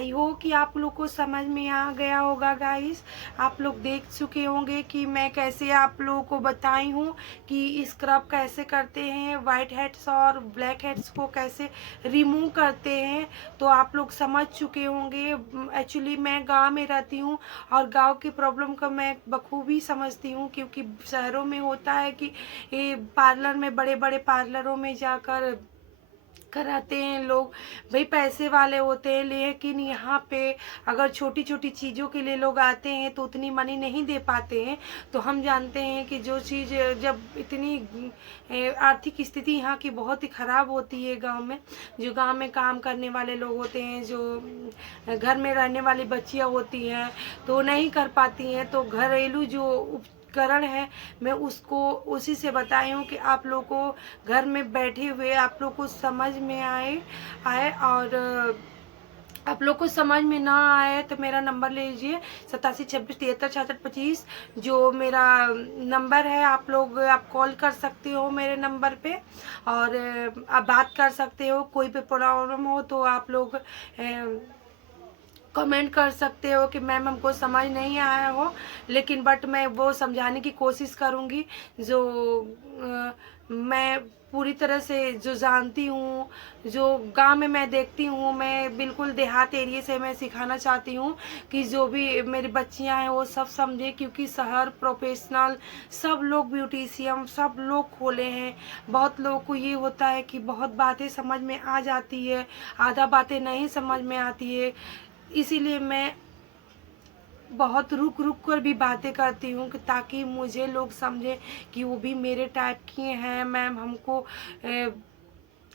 I hope कि आप लोग को समझ में आ गया होगा गाइस। आप लोग देख चुके होंगे कि मैं कैसे आप लोगों को बताई हूँ कि स्क्रब कैसे करते हैं, वाइट हेड्स और ब्लैक हेड्स को कैसे रिमूव करते हैं। तो आप लोग समझ चुके होंगे। एक्चुअली मैं गांव में रहती हूँ और गांव की प्रॉब्लम को मैं बखूबी समझती हूँ, क्योंकि शहरों में होता है कि ये पार्लर में, बड़े बड़े पार्लरों में जाकर कराते हैं लोग, भाई पैसे वाले होते हैं। लेकिन यहाँ पे अगर छोटी छोटी चीज़ों के लिए लोग आते हैं तो उतनी मनी नहीं दे पाते हैं। तो हम जानते हैं कि जो चीज़ जब इतनी आर्थिक स्थिति यहाँ की बहुत ही ख़राब होती है गांव में, जो गांव में काम करने वाले लोग होते हैं, जो घर में रहने वाली बच्चियाँ होती हैं, तो नहीं कर पाती हैं। तो घरेलू जो उपकरण है, मैं उसको उसी से बताई हूँ कि आप लोग को घर में बैठे हुए आप लोग को समझ में आए और आप लोग को समझ में ना आए तो मेरा नंबर ले लीजिए 8726736625, जो मेरा नंबर है। आप लोग आप कॉल कर सकते हो मेरे नंबर पे और आप बात कर सकते हो। कोई भी प्रॉब्लम हो तो आप लोग कमेंट कर सकते हो कि मैम हमको समझ नहीं आया हो, लेकिन बट मैं वो समझाने की कोशिश करूँगी जो मैं पूरी तरह से जो जानती हूँ, जो गांव में मैं देखती हूँ। मैं बिल्कुल देहात एरिया से मैं सिखाना चाहती हूँ कि जो भी मेरी बच्चियाँ हैं वो सब समझे, क्योंकि शहर प्रोफेशनल सब लोग ब्यूटिशियन सब लोग खोले हैं। बहुत लोगों को ये होता है कि बहुत बातें समझ में आ जाती है, आधा बातें नहीं समझ में आती है। इसीलिए मैं बहुत रुक रुक कर भी बातें करती हूँ कि ताकि मुझे लोग समझे कि वो भी मेरे टाइप की हैं। मैम हमको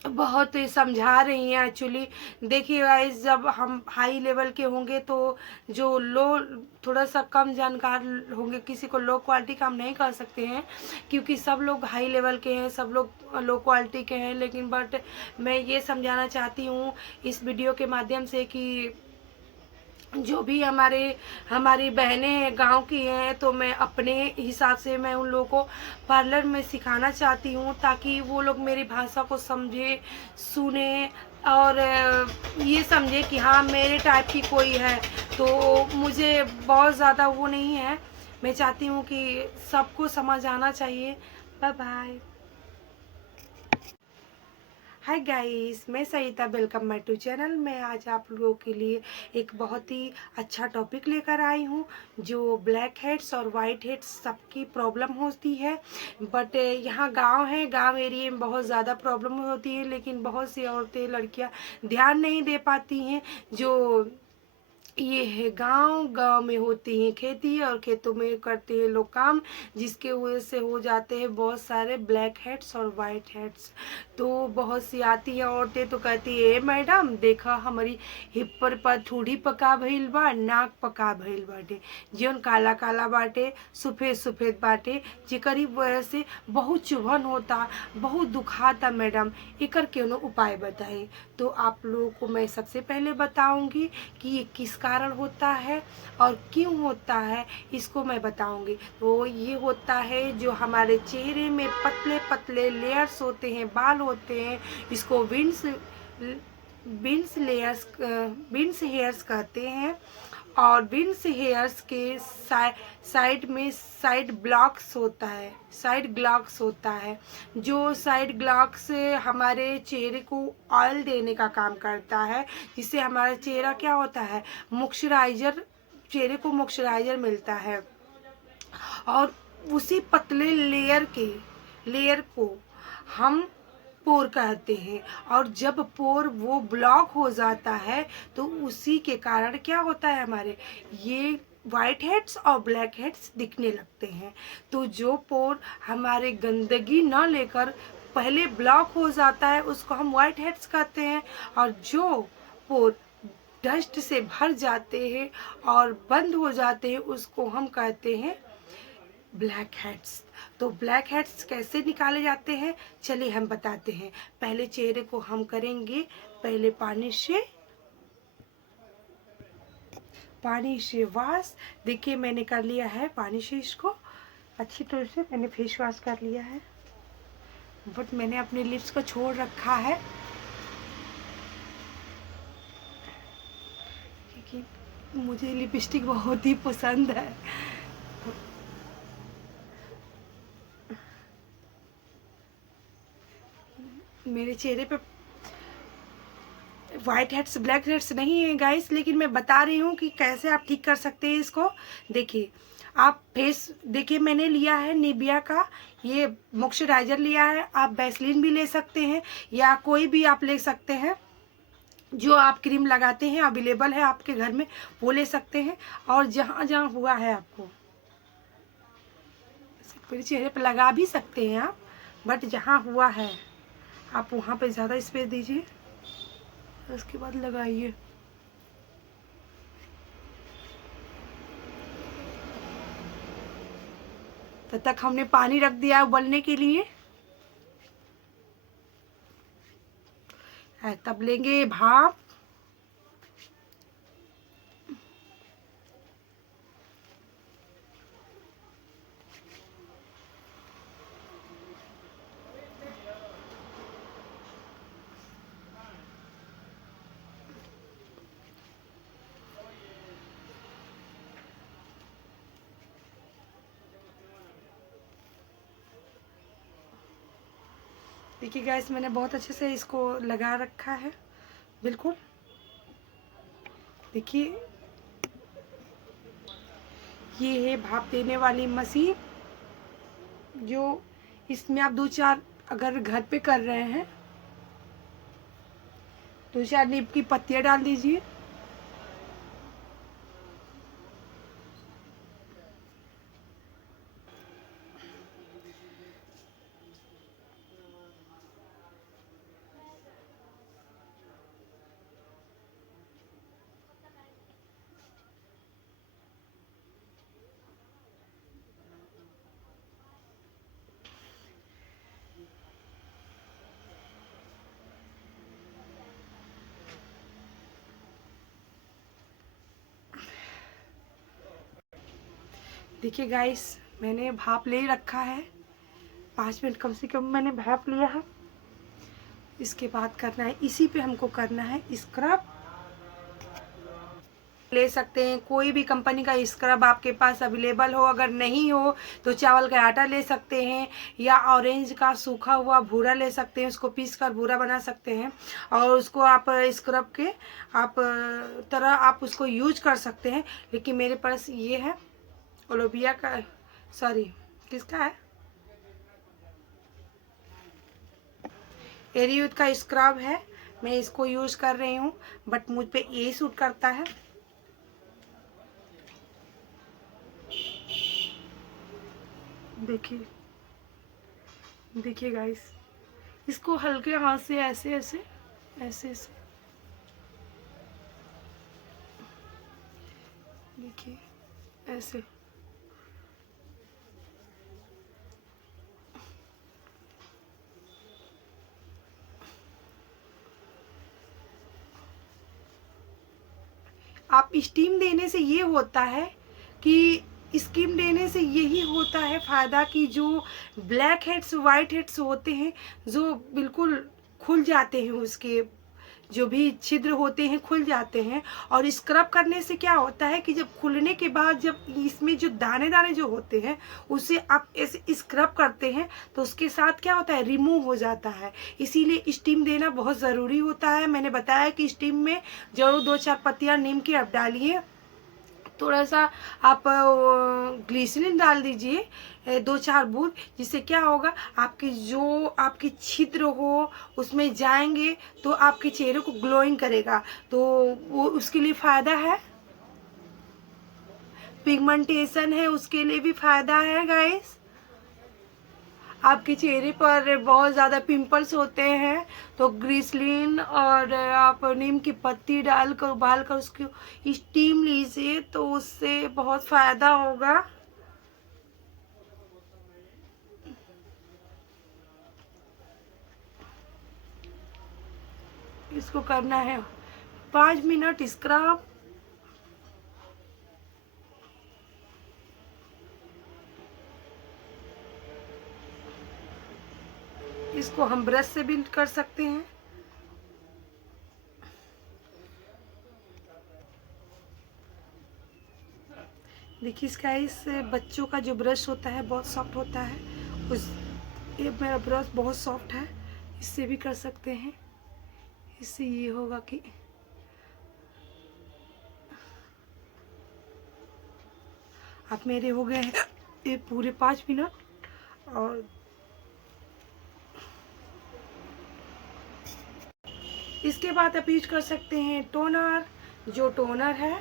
बहुत समझा रही हैं। एक्चुअली देखिए गाइस, जब हम हाई लेवल के होंगे तो जो लो थोड़ा सा कम जानकार होंगे, किसी को लो क्वालिटी का हम नहीं कर सकते हैं, क्योंकि सब लोग हाई लेवल के हैं, सब लोग लो क्वालिटी के हैं। लेकिन बट मैं ये समझाना चाहती हूँ इस वीडियो के माध्यम से कि जो भी हमारी बहनें गांव की हैं, तो मैं अपने हिसाब से मैं उन लोगों को पार्लर में सिखाना चाहती हूँ, ताकि वो लोग मेरी भाषा को समझे, सुने और ये समझे कि हाँ मेरे टाइप की कोई है। तो मुझे बहुत ज़्यादा वो नहीं है, मैं चाहती हूँ कि सबको समझ आना चाहिए। Bye bye. हाय गाइस, मैं सरिता, वेलकम माय टू चैनल। मैं आज आप लोगों के लिए एक बहुत ही अच्छा टॉपिक लेकर आई हूँ, जो ब्लैक हेड्स और वाइट हेड्स सबकी प्रॉब्लम होती है। बट यहाँ गांव है, गांव एरिया में बहुत ज़्यादा प्रॉब्लम होती है, लेकिन बहुत सी औरतें लड़कियाँ ध्यान नहीं दे पाती हैं। जो ये है गांव, गांव में होती है खेती और खेतों में करते हैं लोग काम, जिसके वजह से हो जाते हैं बहुत सारे ब्लैक हेड्स और वाइट हेड्स। तो बहुत सी आती है औरतें तो कहती है मैडम देखा हमारी हिप पर पथूड़ी पका भइल बा, नाक पका भइल बाटे, जौन काला काला बाटे, सफेद सफेद बाटे, जेकरी वजह से बहुत चुभन होता, बहुत दुखाता मैडम, एकर केनो उपाय बताई। तो आप लोगों को मैं सबसे पहले बताऊंगी कि ये किस कारण होता है और क्यों होता है, इसको मैं बताऊंगी। तो ये होता है जो हमारे चेहरे में पतले पतले लेयर्स होते हैं, बाल होते हैं, इसको विंस हेयर्स कहते हैं। और विंस हेयर्स के साइड में साइड ब्लॉक्स होता है, साइड ग्लॉक्स होता है। जो साइड ग्लॉक्स हमारे चेहरे को ऑयल देने का काम करता है, जिससे हमारा चेहरा क्या होता है, मॉइस्चराइजर, चेहरे को मॉइस्चराइजर मिलता है। और उसी पतले लेयर को हम पोर कहते हैं। और जब पोर वो ब्लॉक हो जाता है तो उसी के कारण क्या होता है, हमारे ये वाइट हेड्स और ब्लैक हेड्स दिखने लगते हैं। तो जो पोर हमारे गंदगी न लेकर पहले ब्लॉक हो जाता है उसको हम वाइट हेड्स कहते हैं, और जो पोर डस्ट से भर जाते हैं और बंद हो जाते हैं उसको हम कहते हैं ब्लैक हेड्स। तो ब्लैक हेड्स कैसे निकाले जाते हैं, चलिए हम बताते हैं। पहले चेहरे को हम करेंगे पहले पानी से वॉश। देखिए मैंने कर लिया है पानी से, इसको अच्छी तरह से मैंने फेस वॉश कर लिया है, बट मैंने अपने लिप्स को छोड़ रखा है। लेकिन मुझे लिपस्टिक बहुत ही पसंद है। मेरे चेहरे पे वाइट हेड्स ब्लैक हेड्स नहीं है गाइस, लेकिन मैं बता रही हूँ कि कैसे आप ठीक कर सकते हैं इसको। देखिए आप फेस, देखिए मैंने लिया है निविया का ये मॉइस्चराइजर लिया है। आप वैसलीन भी ले सकते हैं या कोई भी आप ले सकते हैं, जो आप क्रीम लगाते हैं अवेलेबल है आपके घर में वो ले सकते हैं। और जहाँ जहाँ हुआ है आपको पूरे चेहरे पर लगा भी सकते हैं आप, बट जहाँ हुआ है आप वहाँ पे ज़्यादा स्पेस दीजिए, उसके बाद लगाइए। तब तक हमने पानी रख दिया उबलने के लिए। तब लेंगे भाप। देखिए गैस मैंने बहुत अच्छे से इसको लगा रखा है बिल्कुल। देखिए ये है भाप देने वाली मशीन, जो इसमें आप 2-4 अगर घर पे कर रहे हैं 2-4 नीम की पत्तियां डाल दीजिए। देखिए गाइस मैंने भाप ले रखा है, 5 मिनट कम से कम मैंने भाप लिया है। इसके बाद करना है, इसी पे हमको करना है स्क्रब। ले सकते हैं कोई भी कंपनी का स्क्रब आपके पास अवेलेबल हो, अगर नहीं हो तो चावल का आटा ले सकते हैं या ऑरेंज का सूखा हुआ भूरा ले सकते हैं, उसको पीस कर भूरा बना सकते हैं और उसको आप स्क्रब के आप तरह आप उसको यूज कर सकते हैं। लेकिन मेरे पास ये है ओलोबिया का, सॉरी किसका है, एरियूथ का स्क्रब है। मैं इसको यूज कर रही हूँ, बट मुझ पे ये सूट करता है। देखिए देखिए गाइस, इसको हल्के हाथ से ऐसे ऐसे ऐसे ऐसे देखिए ऐसे। आप स्टीम देने से ये होता है कि स्टीम देने से यही होता है फ़ायदा कि जो ब्लैक हेड्स वाइट हेड्स होते हैं जो बिल्कुल खुल जाते हैं, उसके जो भी छिद्र होते हैं खुल जाते हैं। और स्क्रब करने से क्या होता है कि जब खुलने के बाद जब इसमें जो दाने दाने जो होते हैं उसे आप ऐसे स्क्रब करते हैं तो उसके साथ क्या होता है, रिमूव हो जाता है। इसीलिए स्टीम देना बहुत ज़रूरी होता है। मैंने बताया कि स्टीम में जरूर 2-4 पत्तियां नीम की आप डालिए, थोड़ा सा आप ग्लिसरीन डाल दीजिए 2-4 बूंद, जिससे क्या होगा आपकी जो आपकी छिद्र हो उसमें जाएंगे तो आपके चेहरे को ग्लोइंग करेगा, तो वो उसके लिए फ़ायदा है। पिगमेंटेशन है उसके लिए भी फ़ायदा है गाइस। आपके चेहरे पर बहुत ज़्यादा पिंपल्स होते हैं तो ग्लिसरीन और आप नीम की पत्ती डालकर उबाल कर उसकी स्टीम लीजिए तो उससे बहुत फ़ायदा होगा। इसको करना है 5 मिनट स्क्रब। इसको हम ब्रश से भी कर सकते हैं। देखिए इसका इस बच्चों का जो ब्रश होता है बहुत सॉफ्ट होता है, उस ये मेरा ब्रश बहुत सॉफ्ट है, इससे भी कर सकते हैं। इससे ये होगा कि अब मेरे हो गए हैं ये पूरे 5 मिनट। और इसके बाद आप यूज कर सकते हैं टोनर। जो टोनर है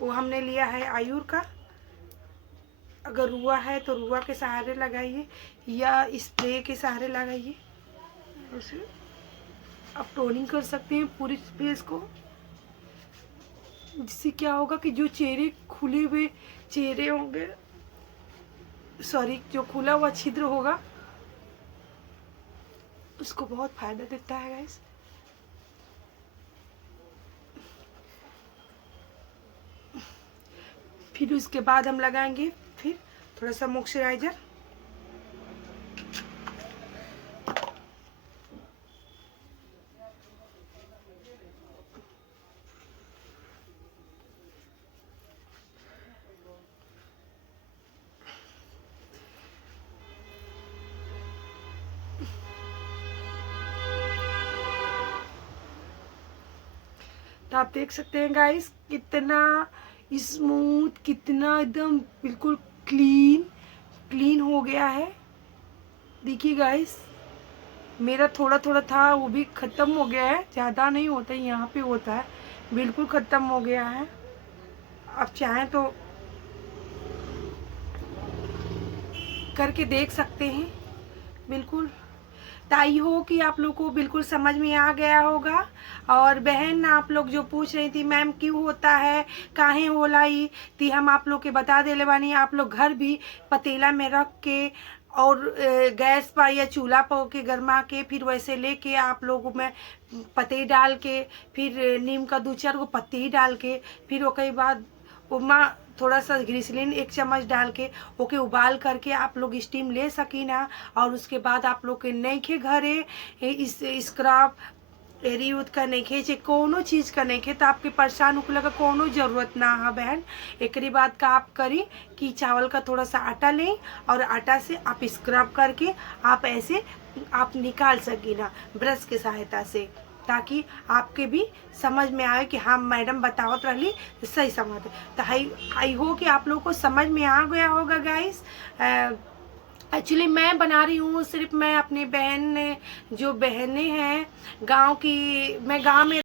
वो हमने लिया है आयुर का। अगर रुआ है तो रुआ के सहारे लगाइए या स्प्रे के सहारे लगाइए। उसे आप टोनिंग कर सकते हैं पूरी फेस को, जिससे क्या होगा कि जो चेहरे खुले हुए चेहरे होंगे, सॉरी जो खुला हुआ छिद्र होगा उसको बहुत फायदा देता है गाइस। फिर उसके बाद हम लगाएंगे फिर थोड़ा सा मॉइस्चराइजर। तो आप देख सकते हैं गाइस कितना स्मूथ, कितना एकदम बिल्कुल क्लीन हो गया है। देखिए गाइस मेरा थोड़ा थोड़ा था वो भी ख़त्म हो गया है, ज़्यादा नहीं होता है, यहाँ पे होता है, बिल्कुल ख़त्म हो गया है। आप चाहें तो करके देख सकते हैं बिल्कुल। तो आई हो कि आप लोग को बिल्कुल समझ में आ गया होगा। और बहन आप लोग जो पूछ रही थी मैम क्यों होता है, काहे होला ई, ती हम आप लोग के बता देले बानी। आप लोग घर भी पतीला में रख के और गैस पर या चूल्हा पर के गरमा के फिर वैसे लेके आप लोग में पत्ती डाल के फिर नीम का 2-4 गो पत्ती डाल के फिर ओके बाद उमा थोड़ा सा ग्लिसरीन 1 चम्मच डाल के ओके उबाल करके आप लोग स्टीम ले सकी ना। और उसके बाद आप लोग के नहीं खे घरे इस स्क्रब एरी यूथ का नहीं खे चाहे कोनो चीज़ का नहीं खे तो आपके परेशान होने का कोनो ज़रूरत ना है बहन। एक बात का आप करी कि चावल का थोड़ा सा आटा लें और आटा से आप स्क्रब करके आप ऐसे आप निकाल सकी ना ब्रश की सहायता से, ताकि आपके भी समझ में आए कि हाँ मैडम बतावत रही सही समझ। तो आई हो कि आप लोगों को समझ में आ गया होगा गाइस। एक्चुअली मैं बना रही हूँ सिर्फ मैं अपनी बहन जो बहनें हैं गांव की, मैं गांव में